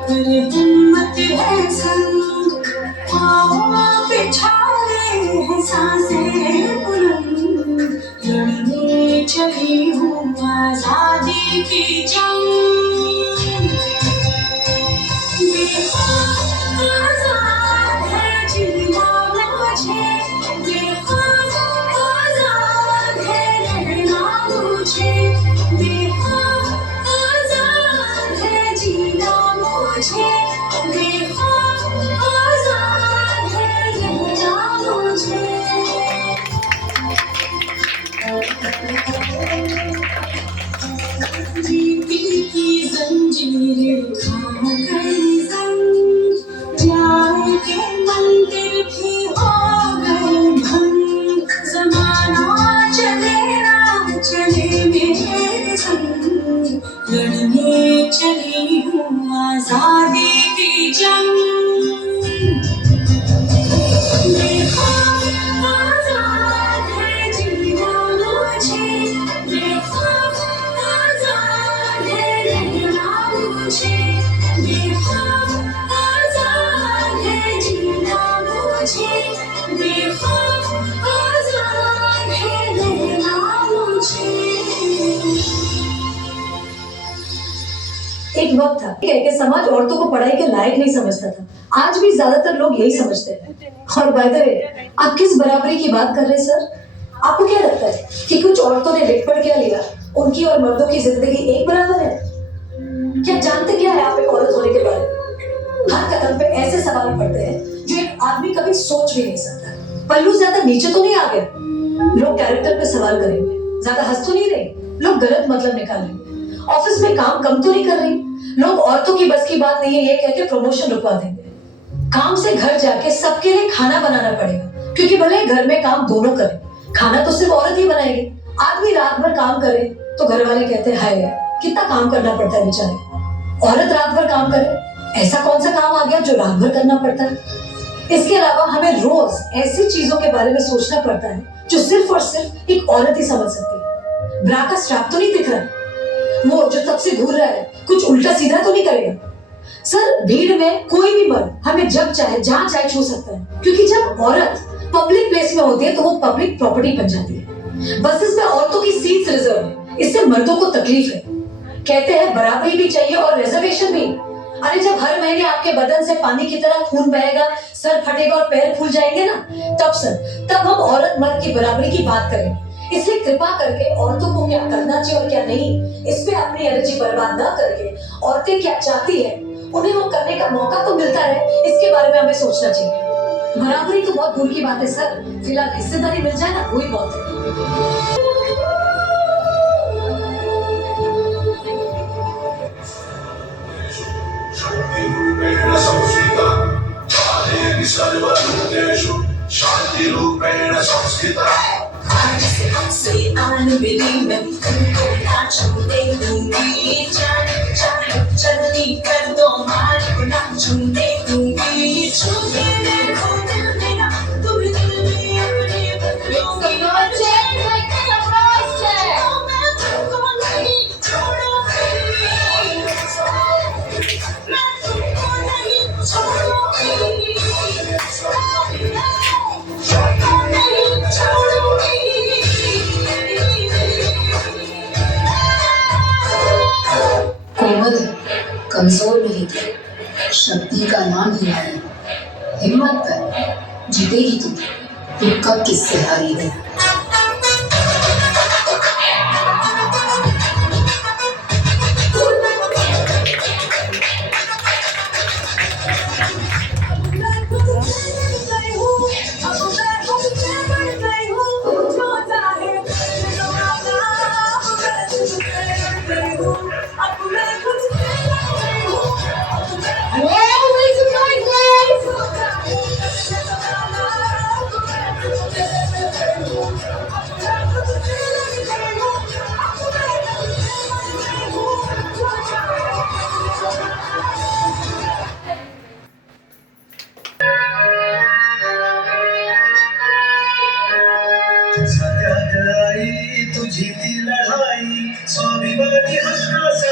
कर हिम्मत है संग, आओ बिछाए हैं सांसें बुलंद, लड़ने चली हूँ आजादी की जंग। आजाद है जीना मुझे, बेखौफ आजाद है रहना मुझे, बेखौफ आजाद है जीना मुझे, बेखौफ आजाद है रहना मुझे। जीती की जंजीरें खा गई जंग, जाए के मंदिर भी हो गए भंग, जमाना चले ना चले मेरे संग, लड़ने चली हूँ आजादी की जंग। बेखौफ आजाद है जीना मुझे, बेखौफ आजाद है रहना मुझे, बेखौफ आजाद है जीना मुझे, बेखौफ आजाद है रहना मुझे। एक वक्त था कि समाज औरतों को पढ़ाई के लायक नहीं समझता था। आज भी ज्यादातर लोग यही समझते हैं। और बाय द वे, आप किस बराबरी की बात कर रहे हैं सर? आपको क्या लगता है कि कुछ औरतों ने लिख पढ़ क्या लिया, उनकी और मर्दों की जिंदगी एक बराबर है? क्या जानते क्या है आप एक औरत होने के बारे में? हर कदम पे ऐसे सवाल पड़ते हैं जो एक आदमी कभी सोच भी नहीं सकता। पल्लू ज्यादा नीचे तो नहीं आ गया? लोग कैरेक्टर पे सवाल करेंगे। ज्यादा हंस तो नहीं रहे? लोग गलत मतलब निकालेंगे। ऑफिस में काम कम तो नहीं कर रही? लोग औरतों की बस की बात नहीं है ये कह के प्रमोशन रुकवा देंगे। काम से घर जाके सबके लिए खाना बनाना पड़ेगा, क्योंकि भले घर में काम दोनों करें, खाना तो सिर्फ औरत ही बनाएगी। आदमी रात भर काम करे तो घर वाले कहते हैं हाय कितना काम करना पड़ता है बेचारे। औरत रात भर काम करे, ऐसा कौन सा काम आ गया जो रात भर करना पड़ता है? इसके अलावा हमें रोज ऐसी चीजों के बारे में सोचना पड़ता है जो सिर्फ और सिर्फ एक औरत ही समझ सकती है। ब्रा का स्ट्रैप तो नहीं दिख रहा है, वो जो तब से घूर रहा है कुछ उल्टा सीधा तो नहीं करेगा? सर, भीड़ में कोई भी मर्द हमें जब चाहे जहां चाहे छू सकता है, क्योंकि जब औरत पब्लिक प्लेस में होती है तो वो पब्लिक प्रॉपर्टी बन जाती है। बसेस में औरतों की सीट्स रिजर्व है, इससे मर्दों को तकलीफ है। कहते हैं बराबरी भी चाहिए और रिजर्वेशन भी। अरे जब हर महीने आपके बदन से पानी की तरह खून बहेगा, सर फटेगा और पैर फूल जाएंगे ना, तब हम औरत मर्द की बराबरी की बात करेंगे। इसलिए कृपा करके औरतों को क्या करना चाहिए और क्या नहीं, इस पे अपनी एनर्जी बर्बाद ना करके औरतें क्या चाहती है उन्हें वो करने का मौका तो मिलता है, इसके बारे में हमें सोचना चाहिए। बराबरी तो बहुत दूर की बात है सर, फिलहाल हिस्सेदारी मिल जाए ना वही बहुत है। शक्तिरूपेण संस्थिता कालेन सर्वभूतेषु शान्तिरूपेण संस्थिता। Say unbelieving मैं तुमको ना छूने दूंगी, चलनी कर दो मार को ना छूने दूंगी, छूने देखो दिल मेरा तुम दिल में अपने बदलोगी, मैं तुमको नहीं छोड़ूंगी, मैं तुमको नहीं छोड़ूंगी, नहीं छोड़ूंगी। कोमल है, कमजोर नहीं थी, शक्ति का नाम ही है। हिम्मत कर, जीतेगी तू कब किससे हारी है। सत्याग्रही तुझी ती लढाई, स्वाभिमानी हक्कासाठी